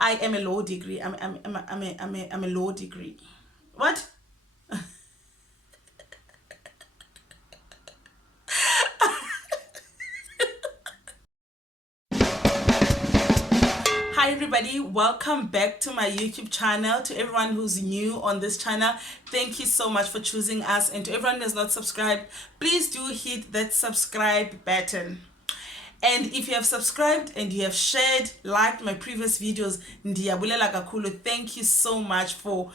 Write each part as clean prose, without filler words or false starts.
I am a law degree. I'm a law degree. What? Hi everybody, welcome back to my YouTube channel. To everyone who's new on this channel, thank you so much for choosing us, and to everyone who has not subscribed, please do hit that subscribe button. And if you have subscribed and you have shared, liked my previous videos, ndiyabulela kakhulu. Thank you so much for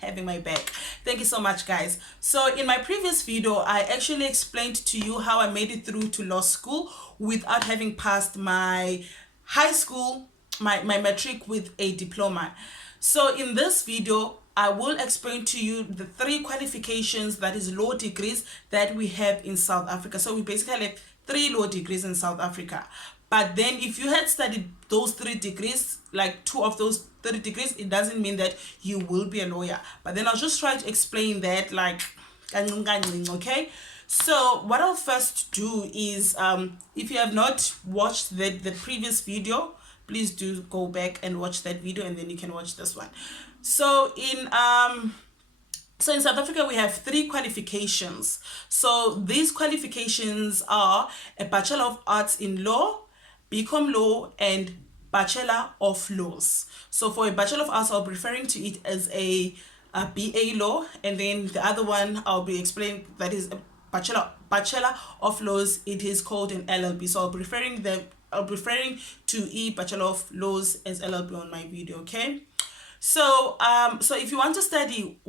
having my back. Thank you so much, guys. So in my previous video, I actually explained to you how I made it through to law school without having passed my high school, my matric with a diploma. So in this video, I will explain to you the 3 qualifications, that is law degrees, that we have in South Africa. So we basically have 3 law degrees in South Africa. But then if you had studied those 3 degrees, like 2 of those 3 degrees, it doesn't mean that you will be a lawyer. But then I'll just try to explain that okay? So what I'll first do is, if you have not watched the previous video, please do go back and watch that video, and then you can watch this one. So in South Africa, we have 3 qualifications. So these qualifications are a Bachelor of Arts in Law, Bcom Law, and Bachelor of Laws. So for a Bachelor of Arts, I'll be referring to it as a BA Law, and then the other one I'll be explaining that is a Bachelor of Laws. It is called an LLB. So I'll be referring to Bachelor of Laws as LLB on my video, okay? So so if you want to study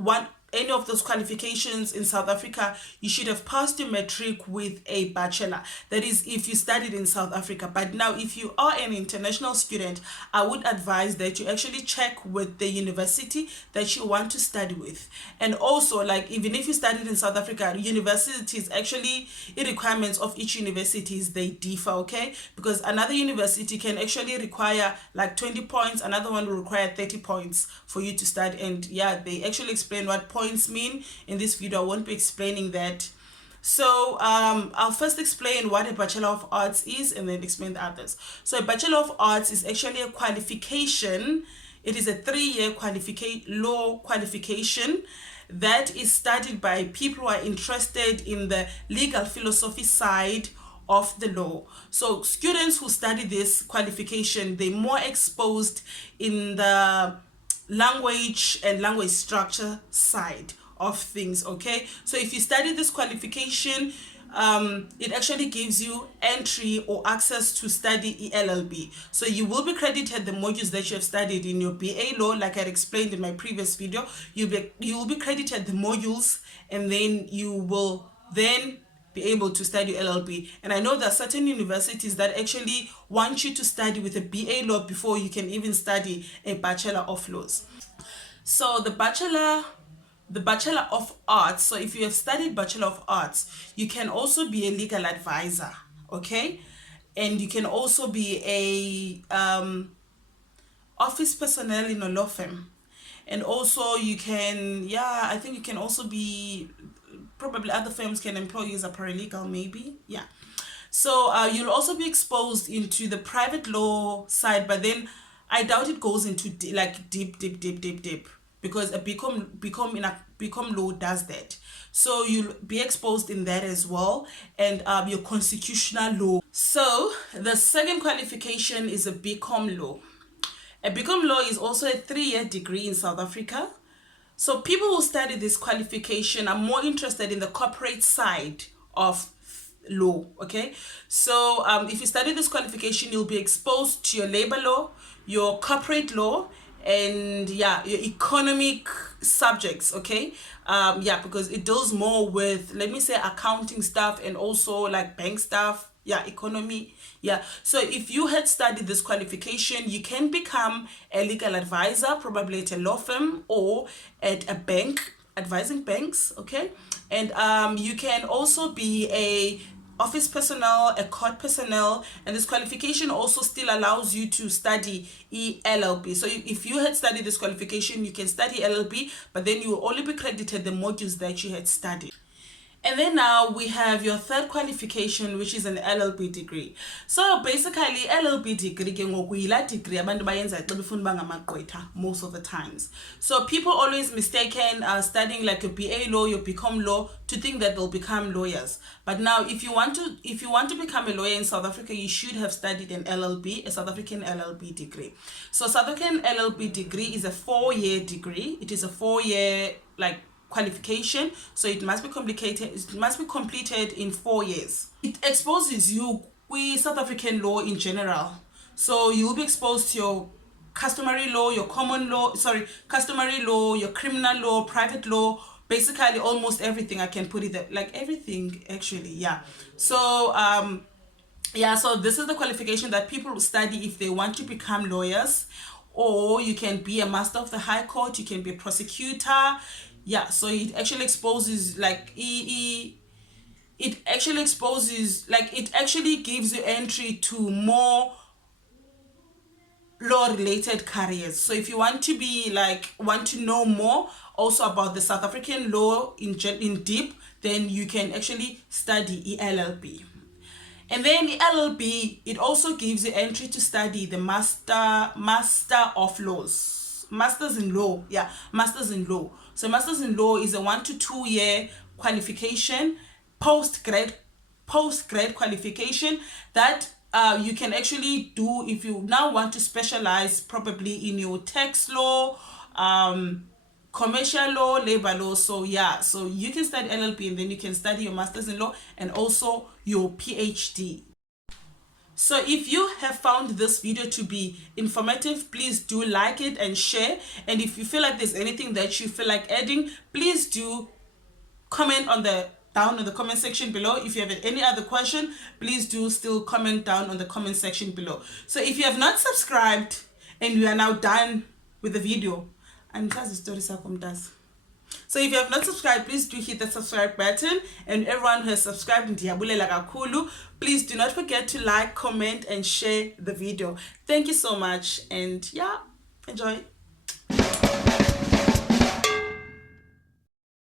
any of those qualifications in South Africa, you should have passed your matric with a bachelor. That is, if you studied in South Africa. But now, if you are an international student, I would advise that you actually check with the university that you want to study with. And also, like, even if you studied in South Africa, universities actually, the requirements of each universities, they differ, okay? Because another university can actually require like 20 points, another one will require 30 points for you to study. And yeah, they actually explain what points mean in this video. I won't be explaining that. So I'll first explain what a Bachelor of Arts is, and then explain the others. So a Bachelor of Arts is actually a qualification. It is a 3-year law qualification that is studied by people who are interested in the legal philosophy side of the law. So students who study this qualification, they're more exposed in the language and language structure side of things, okay? So if you study this qualification, it actually gives you entry or access to study LLB. So you will be credited the modules that you have studied in your BA law, like I explained in my previous video. You will be credited the modules, and then you will then be able to study LLB. And I know there are certain universities that actually want you to study with a BA law before you can even study a Bachelor of Laws. So the Bachelor of Arts, so if you have studied Bachelor of Arts, you can also be a legal advisor, okay? And you can also be a office personnel in a law firm. And also you can, I think you can also be, probably other firms can employ you as a paralegal, maybe. Yeah. So you'll also be exposed into the private law side, but then I doubt it goes into deep, because a Bcom law does that. So you'll be exposed in that as well, and your constitutional law. So the second qualification is a Bcom law. A Bcom law is also a 3-year degree in South Africa. So people who study this qualification are more interested in the corporate side of law, okay? So if you study this qualification, you'll be exposed to your labor law, your corporate law, and your economic subjects, okay? Because it deals more with, let me say, accounting stuff, and also like bank stuff, economy. So if you had studied this qualification, you can become a legal advisor, probably at a law firm or at a bank, advising banks, okay? And you can also be a office personnel, a court personnel, and this qualification also still allows you to study LLB. So if you had studied this qualification, you can study LLB, but then you will only be credited the modules that you had studied. And then now we have your third qualification, which is an LLB degree. So basically, LLB degree ke ngoku yila degree abantu bayenza xa befuna uba ngamagqwetha most of the times. So people always mistaken studying like your BA law, your Bcom law to think that they'll become lawyers. But now, if you want to become a lawyer in South Africa, you should have studied an LLB, a South African LLB degree. So South African LLB degree is a 4-year degree. It is a 4-year like qualification, so it must be completed in 4 years. It exposes you with South African law in general, so you will be exposed to your customary law, your customary law, your criminal law, private law, basically almost everything. I can put it there, like everything actually, yeah. So so this is the qualification that people study if they want to become lawyers, or you can be a master of the high court, you can be a prosecutor. Yeah, so it actually exposes like it actually gives you entry to more law related careers. So if you want to know more also about the South African law in deep, then you can actually study LLB. And then the LLB, it also gives you entry to study the master of laws, masters in law. Yeah, masters in law. So masters in law is a 1 to 2 year qualification, post grad qualification that you can actually do if you now want to specialize probably in your tax law, commercial law, labor law. So yeah, so you can study LLB and then you can study your masters in law and also your PhD. So if you have found this video to be informative, please do like it and share. And if you feel like there's anything that you feel like adding, please do comment down in the comment section below. If you have any other question, please do still comment down on the comment section below. So if you have not subscribed and you are now done with the video, and so if you have not subscribed, please do hit the subscribe button. And everyone who has subscribed, please do not forget to like, comment, and share the video. Thank you so much. And yeah, enjoy.